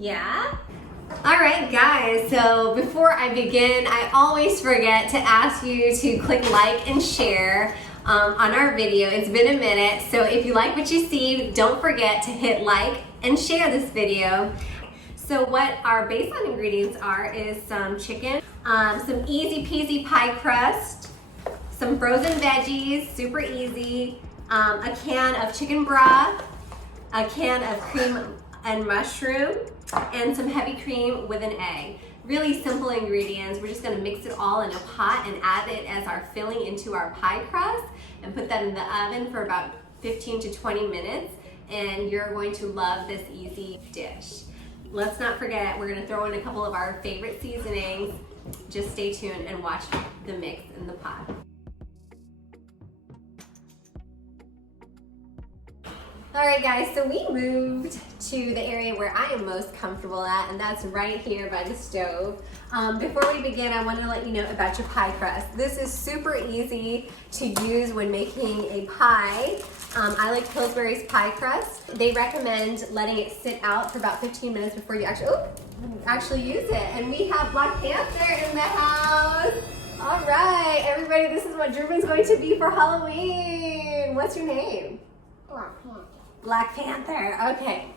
Yeah? Alright guys, so before I begin, I always forget to ask you to click like and share on our video. It's been a minute, so if you like what you see, don't forget to hit like and share this video. So what our baseline ingredients are is some chicken, some easy peasy pie crust, some frozen veggies, super easy, a can of chicken broth, a can of cream and mushroom, and some heavy cream with an egg. Really simple ingredients. We're just gonna mix it all in a pot and add it as our filling into our pie crust and put that in the oven for about 15 to 20 minutes, and you're going to love this easy dish. Let's not forget, we're gonna throw in a couple of our favorite seasonings. Just stay tuned and watch the mix in the pot. All right guys, so we moved to the area where I am most comfortable at, and that's right here by the stove. Before we begin, I want to let you know about your pie crust. This is super easy to use when making a pie. I like Pillsbury's pie crust. They recommend letting it sit out for about 15 minutes before you actually use it. And we have Black Panther in the house. All right, everybody, this is what Drewman's going to be for Halloween. What's your name? Black Panther. Black Panther, okay.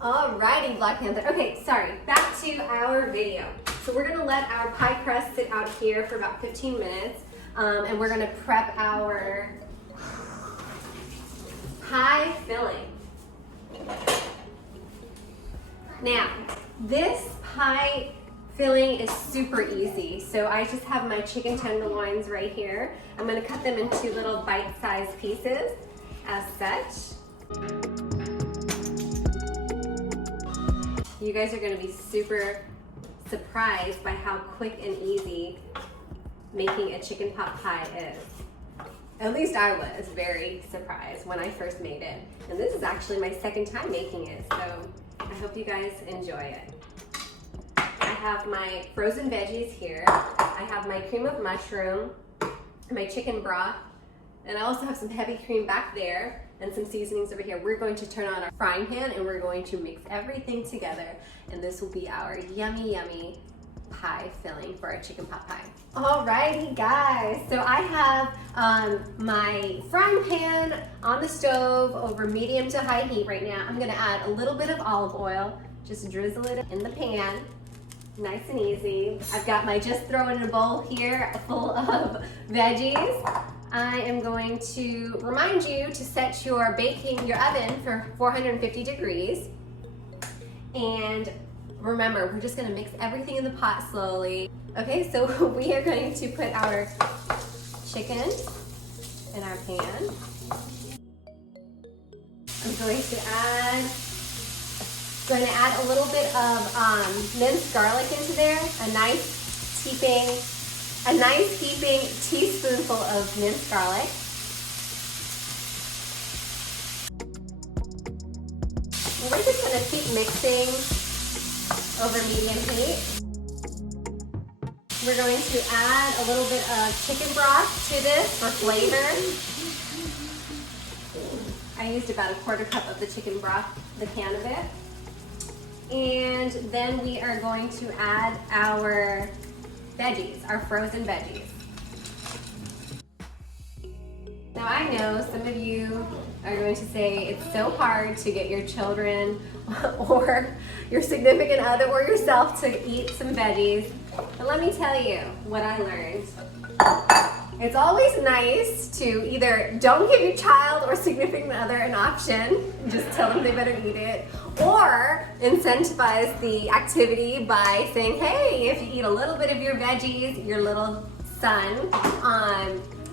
Alrighty, Black Panther. Okay, sorry, back to our video. So we're gonna let our pie crust sit out here for about 15 minutes, and we're gonna prep our pie filling. Now, this pie filling is super easy. So I just have my chicken tenderloins right here. I'm gonna cut them into little bite-sized pieces as such. You guys are going to be super surprised by how quick and easy making a chicken pot pie is. At least I was very surprised when I first made it. And this is actually my second time making it, so I hope you guys enjoy it. I have my frozen veggies here. I have my cream of mushroom, my chicken broth, and I also have some heavy cream back there and some seasonings over here. We're going to turn on our frying pan and we're going to mix everything together, and this will be our yummy, yummy pie filling for our chicken pot pie. Alrighty guys, so I have my frying pan on the stove over medium to high heat right now. I'm gonna add a little bit of olive oil, just drizzle it in the pan. Nice and easy. I've got my just throw in a bowl here full of veggies. I am going to remind you to set your oven for 450 degrees. And remember, we're just gonna mix everything in the pot slowly. Okay, so we are going to put our chicken in our pan. I'm going to add a little bit of minced garlic into there, a nice heaping teaspoonful of minced garlic. And we're just gonna keep mixing over medium heat. We're going to add a little bit of chicken broth to this for flavor. I used about a quarter cup of the chicken broth, the can of it. And then we are going to add our veggies, our frozen veggies. Now I know some of you are going to say it's so hard to get your children or your significant other or yourself to eat some veggies. But let me tell you what I learned. It's always nice to either don't give your child or significant other an option, just tell them they better eat it, or incentivize the activity by saying, hey, if you eat a little bit of your veggies, your little son,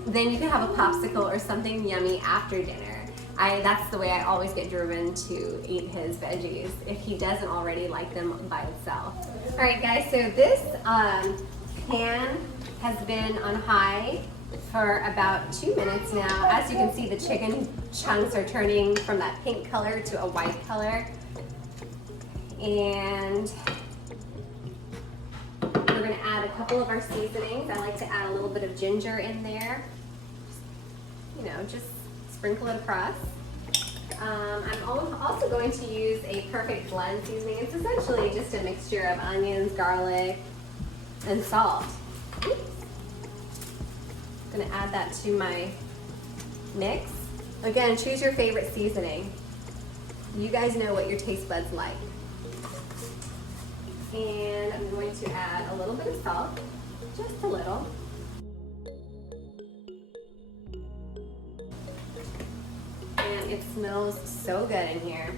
then you can have a popsicle or something yummy after dinner. That's the way I always get Drewman to eat his veggies, if he doesn't already like them by itself. All right guys, so this pan has been on high for about 2 minutes now. As you can see, the chicken chunks are turning from that pink color to a white color. And we're gonna add a couple of our seasonings. I like to add a little bit of ginger in there. You know, just sprinkle it across. I'm also going to use a perfect blend seasoning. It's essentially just a mixture of onions, garlic, and salt. I'm gonna add that to my mix. Again, choose your favorite seasoning. You guys know what your taste buds like. And I'm going to add a little bit of salt, just a little. And it smells so good in here.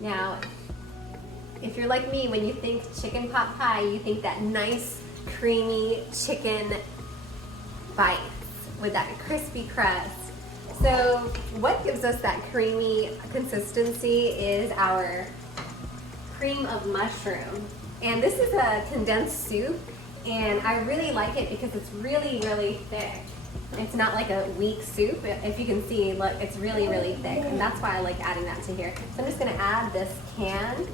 Now, if you're like me, when you think chicken pot pie, you think that nice, creamy chicken bites with that crispy crust. So what gives us that creamy consistency is our cream of mushroom. And this is a condensed soup, and I really like it because it's really, really thick. It's not like a weak soup. If you can see, look, it's really, really thick, and that's why I like adding that to here. So I'm just gonna add this can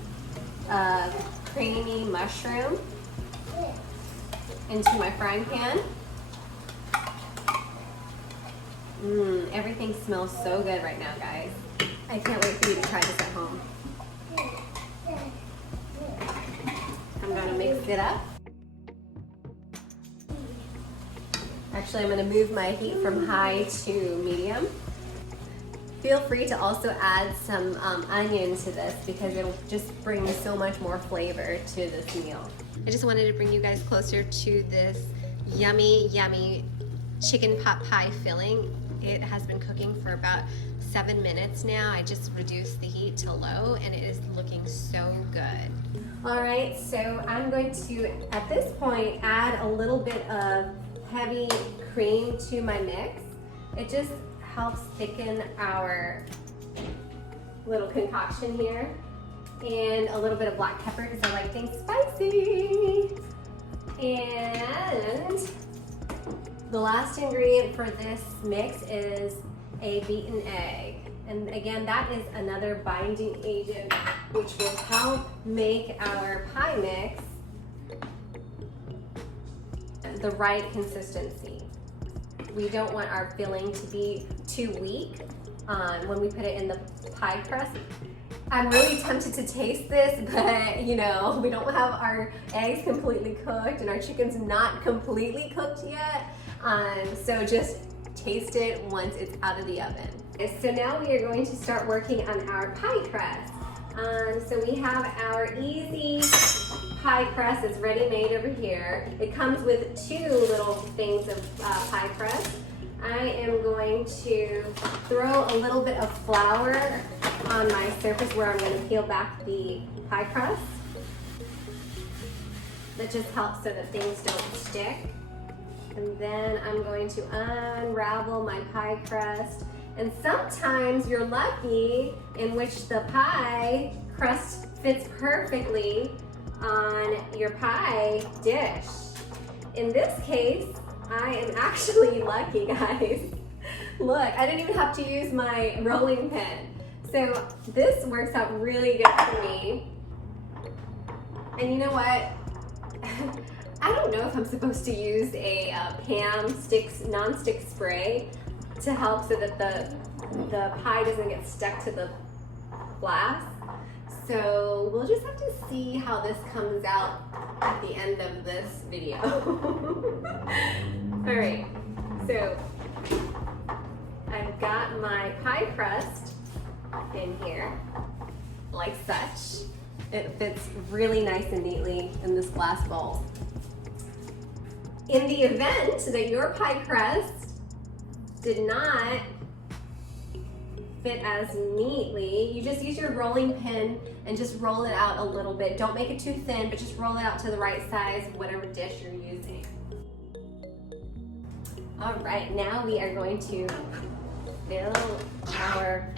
of creamy mushroom into my frying pan. Everything smells so good right now, guys. I can't wait for you to try this at home. I'm gonna mix it up. Actually, I'm gonna move my heat from high to medium. Feel free to also add some onion to this because it'll just bring so much more flavor to this meal. I just wanted to bring you guys closer to this yummy, yummy chicken pot pie filling. It has been cooking for about 7 minutes now. I just reduced the heat to low and it is looking so good. All right, so I'm going to, at this point, add a little bit of heavy cream to my mix. It just helps thicken our little concoction here. And a little bit of black pepper because I like things spicy. And the last ingredient for this mix is a beaten egg. And again, that is another binding agent which will help make our pie mix the right consistency. We don't want our filling to be too weak when we put it in the pie crust. I'm really tempted to taste this, but you know, we don't have our eggs completely cooked and our chicken's not completely cooked yet. So just taste it once it's out of the oven. So now we are going to start working on our pie crust. So we have our easy pie crust. It's ready made over here. It comes with 2 little things of pie crust. I am going to throw a little bit of flour on my surface where I'm going to peel back the pie crust. That just helps so that things don't stick. And then I'm going to unravel my pie crust. And sometimes you're lucky in which the pie crust fits perfectly on your pie dish. In this case, I am actually lucky, guys. Look, I didn't even have to use my rolling pin. So this works out really good for me. And you know what? I don't know if I'm supposed to use a non-stick spray to help so that the pie doesn't get stuck to the glass. So we'll just have to see how this comes out at the end of this video. All right, so I've got my pie crust in here, like such. It fits really nice and neatly in this glass bowl. In the event that your pie crust did not fit as neatly, you just use your rolling pin and just roll it out a little bit. Don't make it too thin, but just roll it out to the right size, whatever dish you're using. All right, now we are going to fill our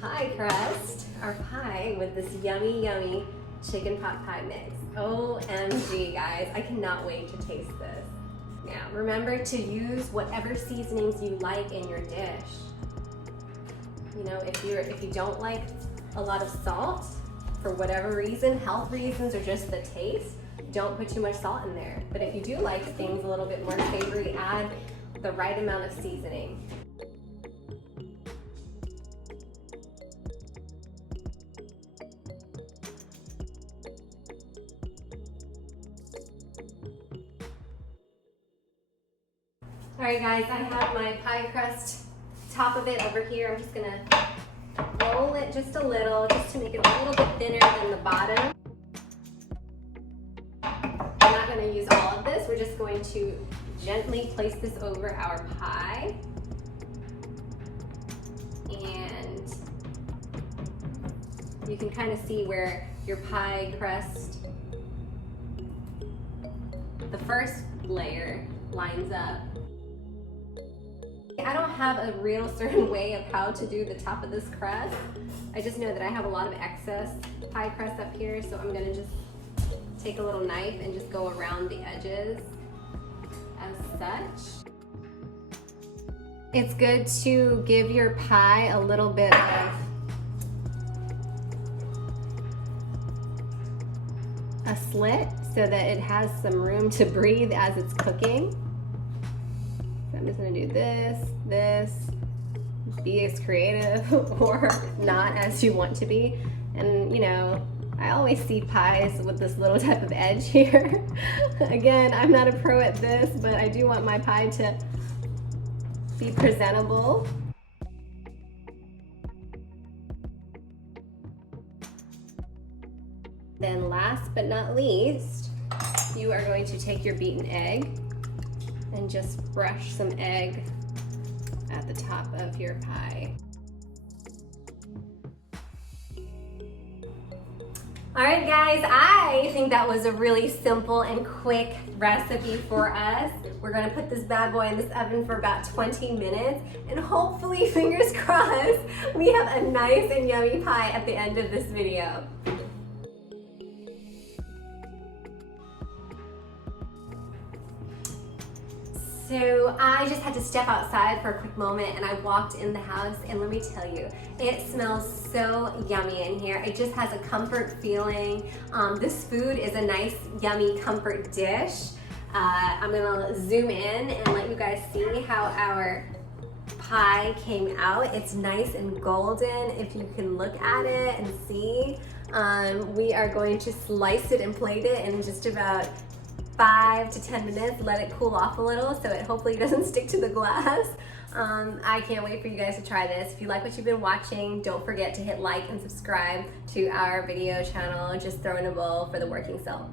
pie crust, our pie, with this yummy, yummy chicken pot pie mix. OMG, guys, I cannot wait to taste this. Now, remember to use whatever seasonings you like in your dish. You know, if you don't like a lot of salt, for whatever reason, health reasons or just the taste, don't put too much salt in there. But if you do like things a little bit more savory, add the right amount of seasoning. All right guys, I have my pie crust top of it over here. I'm just gonna roll it just a little, just to make it a little bit thinner than the bottom. We're not gonna use all of this. We're just going to gently place this over our pie. And you can kind of see where your pie crust, the first layer, lines up. I don't have a real certain way of how to do the top of this crust. I just know that I have a lot of excess pie crust up here, so I'm gonna just take a little knife and just go around the edges as such. It's good to give your pie a little bit of a slit so that it has some room to breathe as it's cooking. So I'm just gonna do this, be as creative or not as you want to be. And you know, I always see pies with this little type of edge here. Again, I'm not a pro at this, but I do want my pie to be presentable. Then last but not least, you are going to take your beaten egg and just brush some egg at the top of your pie. All right guys, I think that was a really simple and quick recipe for us. We're gonna put this bad boy in this oven for about 20 minutes and hopefully, fingers crossed, we have a nice and yummy pie at the end of this video. So I just had to step outside for a quick moment and I walked in the house and let me tell you, it smells so yummy in here. It just has a comfort feeling. This food is a nice, yummy comfort dish. I'm gonna zoom in and let you guys see how our pie came out. It's nice and golden if you can look at it and see. We are going to slice it and plate it in just about 5 to 10 minutes, let it cool off a little so it hopefully doesn't stick to the glass. I can't wait for you guys to try this. If you like what you've been watching, don't forget to hit like and subscribe to our video channel, Just Throw in a Bowl for the Working Self.